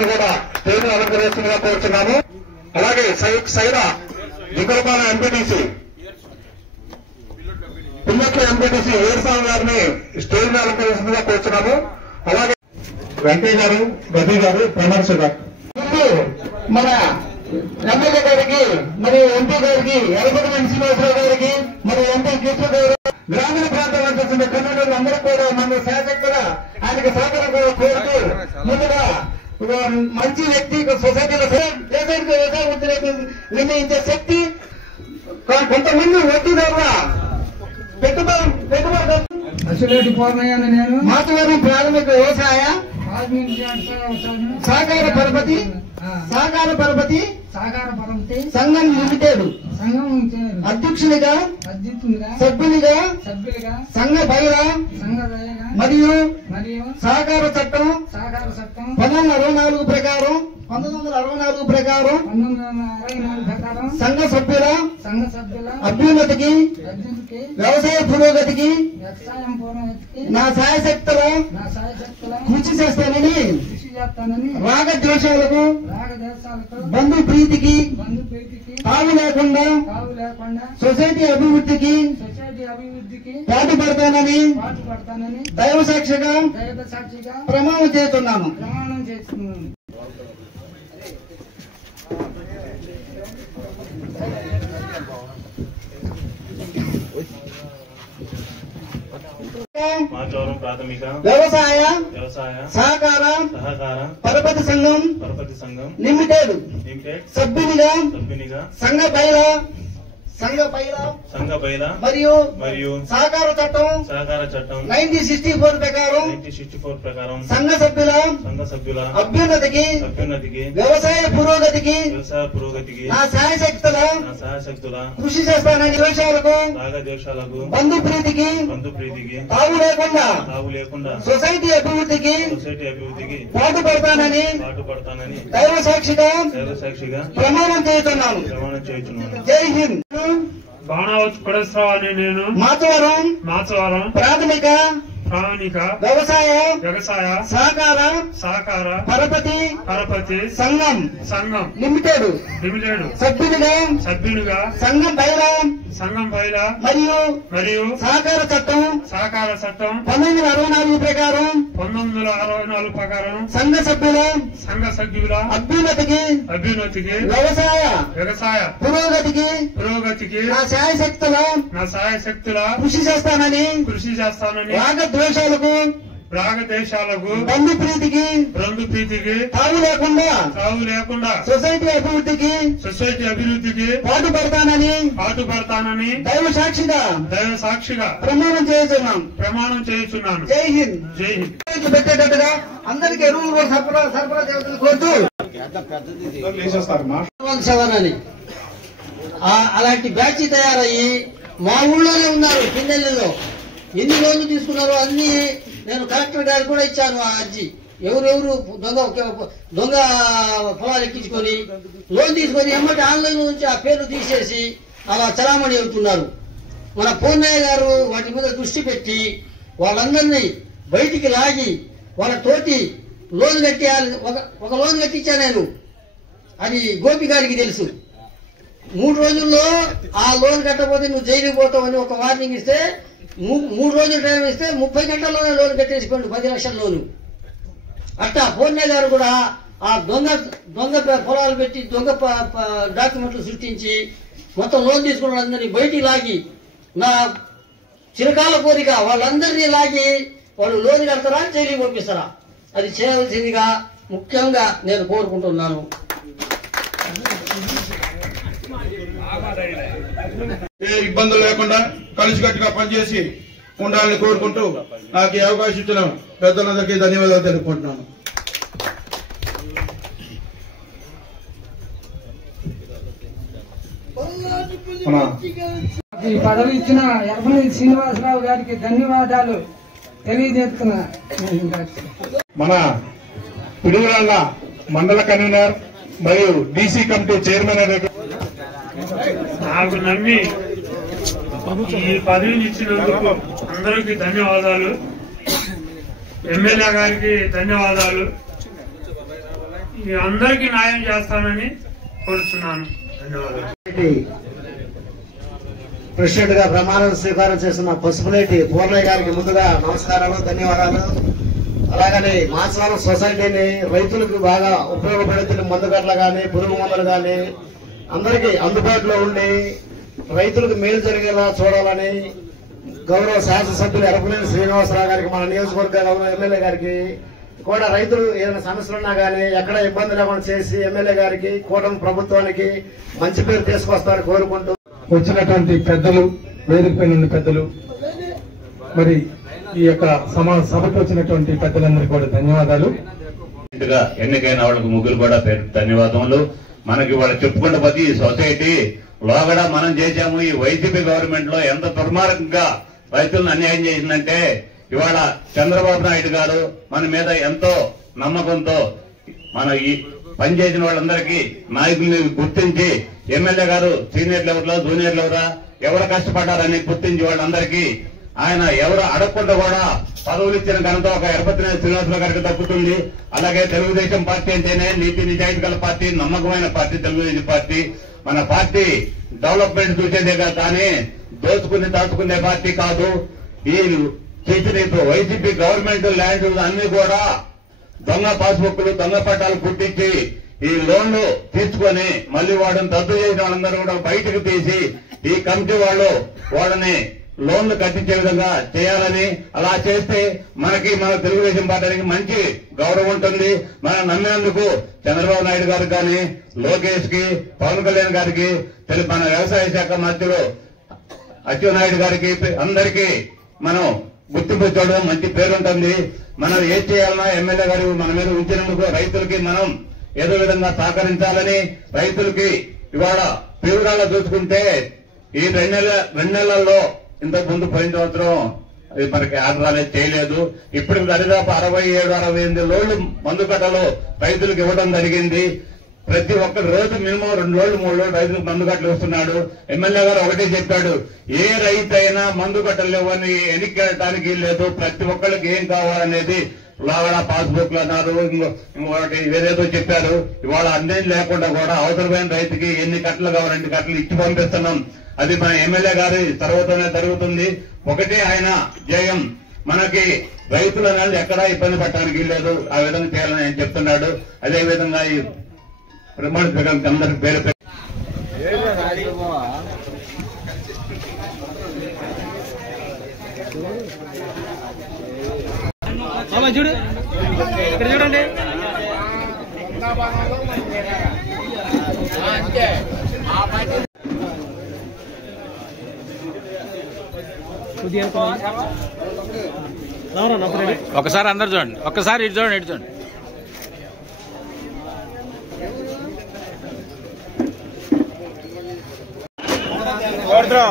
గారిని కూడా స్టేజ్ అలంకరిస్తుందిగా కోరుతున్నాము. అలాగే సైరా దిగులపాల ఎంపీటీసీ పిల్లట్ల ఎంపీటీసీ ఏడుసాల గారిని స్టేజ్ అలంకరిస్తుందిగా కోరుతున్నాము. అలాగే వెంకయ్య గారు, గది గారు, ప్రమర్శ గారు మన ఎమ్మెల్యే గారికి, మరి ఎంపీ గారికి, ఎలగొండ శ్రీనివాసరావు గారికి, మరి ఎంపీ కృష్ణ గారు, గ్రామీణ ప్రాంతాల్లో చేసిన కన్వీనర్లు అందరూ కూడా మన శాసకులుగా ఆయనకి సహకారం కోరుతూ ముందుగా మంచి వ్యక్తి సొసైటీలో నిర్ణయించే శక్తి కొంతమంది వడ్డీదారుల పెట్టుబడి అసలేటి పూర్ణయ్యాను నేను మాతవరం ప్రాథమిక వ్యవసాయ సహకార పరపతి సంఘం లిమిటెడ్ అధ్యక్షునిగా సభ్యునిగా సంఘ బయల మరియు సహకార చట్టం 1964 ప్రకారం సంఘ సభ్యుల అభ్యున్నతికి వ్యవసాయ పురోగతికి నా సాయశక్తుల కృషి చేస్తానని రాగద్వేషాలకు బంధు ప్రీతికి తావు లేకుండా సొసైటీ అభివృద్ధికి పాటుపడతానని దైవ సాక్షిగా ప్రమాణం చేస్తున్నాను. మాచవరం ప్రాథమిక వ్యవసాయ సహకార పరపతి సంఘం లిమిటెడ్ సభ్యునిగా సంఘ బయల మరియు సహకార చట్టం 1964 ప్రకారం సంఘ సభ్యుల అభ్యున్నతికి వ్యవసాయ పురోగతికి నా సాయశక్తుల కృషి చేస్తానని దేశాలకు బంధు ప్రీతికి తావు లేకుండా సొసైటీ అభివృద్ధికి పాటుపడతానని దైవ సాక్షిగా ప్రమాణం చేస్తున్నాను. జై హింద్. బాణావత్ కొడేశ్వరరావు నేను మాచవరం ప్రాథమిక వ్యవసాయ సహకార పరపతి సంఘం లిమిటెడ్ సభ్యునిగా సంఘం బయల మరియు సహకార చట్టం 1964 ప్రకారం సంఘ సభ్యుల అభ్యున్నతికి వ్యవసాయ పురోగతికి నా సాయశక్తుల కృషి చేస్తానని రాగద్వేషాలకు బంధు ప్రీతికి తావు లేకుండా సొసైటీ అభివృద్ధికి పాటుపడతానని దైవ సాక్షిగా ప్రమాణం చేస్తున్నాను. జై హింద్. పెట్టేటట్టుగా అందరికి ఎరువులు కూడా సరఫరా చేయాలని కోరుతూ అలాంటి బ్యాచ్ తయారయ్యి మా ఊళ్ళోనే ఉన్నారు. కిందెల్లో ఎన్ని లోన్లు తీసుకున్నారో అన్ని నేను కలెక్టర్ గారికి కూడా ఇచ్చాను ఆ అర్జీ. ఎవరెవరు దొంగ పొలాలు ఎక్కించుకొని లోన్ తీసుకొని ఎమ్మటి ఆన్లైన్ నుంచి ఆ పేర్లు తీసేసి అలా చలామణి అవుతున్నారు. మన పూర్ణయ్య గారు వాటి మీద దృష్టి పెట్టి వాళ్ళందరినీ బయటికి లాగి వాళ్ళ తోటి లోన్ కట్టేయాలి. ఒక లోన్ కట్టించా నేను, అది గోపి గారికి తెలుసు. 3 రోజుల్లో ఆ లోన్ కట్టకపోతే నువ్వు జైలుకి పోతావని ఒక వార్నింగ్ ఇస్తే 3 రోజులు టైం ఇస్తే 30 గంటల్లోనే లోన్ కట్టేసుకోండి 10 లక్షల లోను. అట్టా పూర్ణయ్య గారు కూడా ఆ దొంగ పొలాలు పెట్టి దొంగ డాక్యుమెంట్లు సృష్టించి మొత్తం లోన్ తీసుకున్న వాళ్ళందరినీ బయటికి లాగి నా చిరకాల కోరిక వాళ్ళందరినీ లాగి వాళ్ళు లోన్ కడతారా జైలుకి పంపిస్తారా అది చేయవలసిందిగా ముఖ్యంగా నేను కోరుకుంటున్నాను. ఏ ఇబ్బందులు లేకుండా కలిసికట్టుగా పనిచేసి ఉండాలని కోరుకుంటూ నాకు ఈ అవకాశం ఇచ్చిన పెద్దలందరికీ ధన్యవాదాలు తెలుపుకుంటున్నాను. ఈ పదవి ఇచ్చిన ఎర్రమనేని శ్రీనివాసరావు గారికి ధన్యవాదాలు తెలియజేస్తున్నా. మన పిడుగురాళ్ల మండల కన్వీనర్ మరియు డీసీ కమిటీ చైర్మన్ నాకు నమ్మి ఈ పదవిని ఇచ్చినందుకు అందరికీ ధన్యవాదాలు. ఎమ్మెల్యే గారికి ధన్యవాదాలు. అందరికీ న్యాయం చేస్తానని కోరుతున్నాను. ధన్యవాదాలు. ప్రెసిడెంట్ గా ప్రమాణ స్వీకారం చేసిన పసుపులేటి పూర్ణయ్య గారికి ముందుగా నమస్కారాలు, ధన్యవాదాలు. అలాగని మాచవరం సొసైటీని రైతులకు బాగా ఉపయోగపడుతున్న మందుగట్ల గాని పురుగు మందులు గాని అందరికీ అందుబాటులో ఉండి రైతులకు మేలు జరిగేలా చూడాలని గౌరవ శాసనసభ్యులు ఎర్రపనేని శ్రీనివాసరావు గారికి, మన నియోజకవర్గ గౌరవ ఎమ్మెల్యే గారికి కూడా రైతులు ఏదైనా సమస్యలున్నా గానీ ఎక్కడ ఇబ్బంది లేకుండా చేసి ఎమ్మెల్యే గారికి కూటమి ప్రభుత్వానికి మంచి పేరు తీసుకొస్తారని కోరుకుంటూ వచ్చినటువంటి పెద్దలు, వేదిక పైన ఉన్న పెద్దలు, మరి ఈ యొక్క సభకు వచ్చినటువంటి పెద్దలందరికీ కూడా ధన్యవాదాలు. ఎన్నికైన వాళ్ళకు ముగ్గురు కూడా ధన్యవాదములు. మనకి వాళ్ళు చెప్పుకుంటే ప్రతి సొసైటీ లోగడ మనం చేశాము. ఈ వైసీపీ గవర్నమెంట్ లో ఎంత దుర్మార్గంగా రైతులను అన్యాయం చేసిందంటే, ఇవాళ చంద్రబాబు నాయుడు గారు మన మీద ఎంతో నమ్మకంతో మన ఈ పనిచేసిన వాళ్ళందరికీ నాయకుల్ని గుర్తించి ఎమ్మెల్యే గారు సీనియర్ లెవెల్లో జూనియర్ లెవెలా ఎవరు కష్టపడ్డారని గుర్తించి వాళ్ళందరికీ ఆయన ఎవరు అడగకుండా కూడా పదవులు ఇచ్చిన ఘనత ఒక ఎర్రపతినేని శ్రీనివాసరావు గారికి దక్కుతుంది. అలాగే తెలుగుదేశం పార్టీ అంటేనే నీతి నిజాయితీ గల పార్టీ, నమ్మకమైన పార్టీ తెలుగుదేశం పార్టీ. మన పార్టీ డెవలప్మెంట్ చూసేదే కానీ దాచుకునే పార్టీ కాదు. ఈ చేసిన వైసీపీ గవర్నమెంట్ ల్యాండ్ అన్ని కూడా దొంగ పాస్బుక్లు, దొంగ పట్టాలు పుట్టించి ఈ లోన్లు తీసుకొని మళ్లీ వాడిని రద్దు చేసిన వాళ్ళందరూ కూడా బయటకు తీసి ఈ కమిటీ వాళ్ళు వాళ్ళని లోన్లు కట్టించే విధంగా చేయాలని, అలా చేస్తే మనకి మన తెలుగుదేశం పార్టీకి మంచి గౌరవం ఉంటుంది. మనం నమ్మినందుకు చంద్రబాబు నాయుడు గారికి కానీ, లోకేష్ కి, పవన్ కళ్యాణ్ గారికి, మన వ్యవసాయ శాఖ మంత్రులు అచ్చెన్నాయుడు గారికి అందరికీ మనం గుర్తింపు చూడడం మంచి పేరుంటుంది. మనం ఏం చేయాలన్నా ఎమ్మెల్యే గారు మన మీద ఉంచినందుకు రైతులకి మనం ఏదో విధంగా సహకరించాలని, రైతులకి ఇవాళ తీవ్రంగా చూసుకుంటే ఈ రెండు నెలల్లో ఇంతకు ముందు పోయిన సంవత్సరం మనకి ఆర్డర్ అనేది చేయలేదు. ఇప్పుడు దరిదాపు 67-68 లోళ్లు మందు కట్టలు రైతులకు ఇవ్వడం జరిగింది. ప్రతి ఒక్క రోజు మినిమం 2 లోళ్లు 3 లోళ్లు రైతులకు మందు కట్టలు ఇస్తున్నాడు. ఎమ్మెల్యే గారు ఒకటే చెప్పాడు, ఏ రైతు అయినా మందు కట్టలు ఇవ్వని ఎన్నికెళ్ళడానికి లేదు, ప్రతి ఒక్కరికి ఏం కావాలనేది లాగడ పాస్బుక్లు అన్నారు, ఇంకోటి ఏదేదో చెప్పారు. ఇవాళ అన్నీ లేకుండా కూడా అవసరమైన రైతుకి ఎన్ని కట్టలు కావాలంటే కట్టలు ఇచ్చి పంపిస్తున్నాం. అది మన ఎమ్మెల్యే గారి తర్వాతనే జరుగుతుంది. ఒకటే ఆయన జయం, మనకి రైతుల అనేది ఎక్కడా ఇబ్బంది పెట్టడానికి లేదు, ఆ విధంగా చేయాలని ఆయన చెప్తున్నాడు. అదేవిధంగా ఈ ప్రమాణ స్వీకారం అందరికి పేరు చూడు ఇక్కడ చూడండి. ఒకసారి అందరు చూడండి, ఒక్కసారి ఇటు చూడండి, ఇటు చూడండి. కొడతాం